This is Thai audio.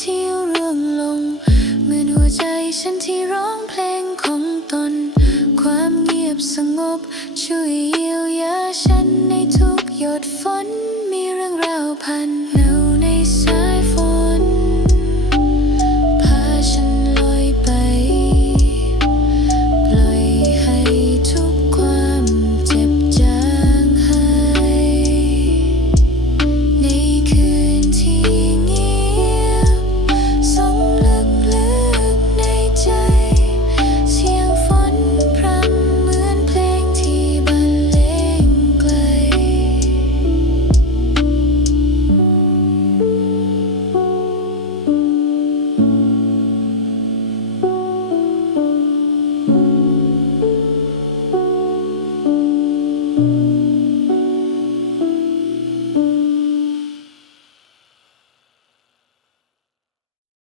เที่ร่วงลง เหมือนหัวใจฉันที่ร้องเพลงของตน ความเงียบสงบ ช่วยเยียวยาฉันในทุกหยดฝนมีเรื่องราวพัน